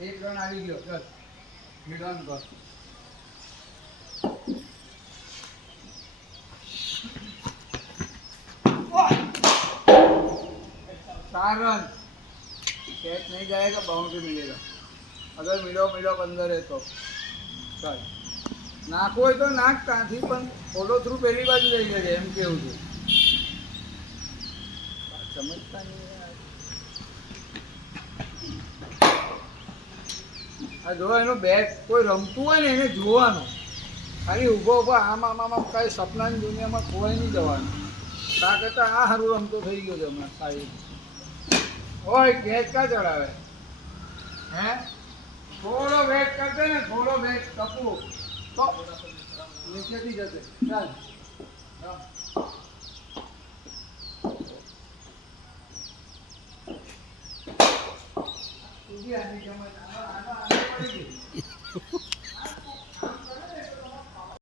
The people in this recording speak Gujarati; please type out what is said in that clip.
એક રન આવી ગયો. ચલ રન કર. 4 रन. कैच नहीं जाएगा, बाउंड्री मिलेगा. अगर मिलो 15 है तो चल नाखो હોય તો નાખ ત્યાંથી પણ ફોલો થ્રુ પહેલી બાજુ લઈ લેજે એમ કેવું છે. સમજતા નહીં આ જો એનો બેટ કોઈ રમતું હોય ને એને જોવાનું, ખાલી ઊભો ઊભો આમ કાંઈ સપનાની દુનિયામાં ખોવાઈ નહીં જવાનું. તા કરતાં આ સારું રમતો થઈ ગયો છે હમણાં સારી. ઓય કેચ ક્યાં ચડાવે હે? થોડો વેટ કરશે ને, થોડો વેટ કપવું તો નીચેથી જશે. ચાલ ઊભી આની જમત આનો પડી ગઈ.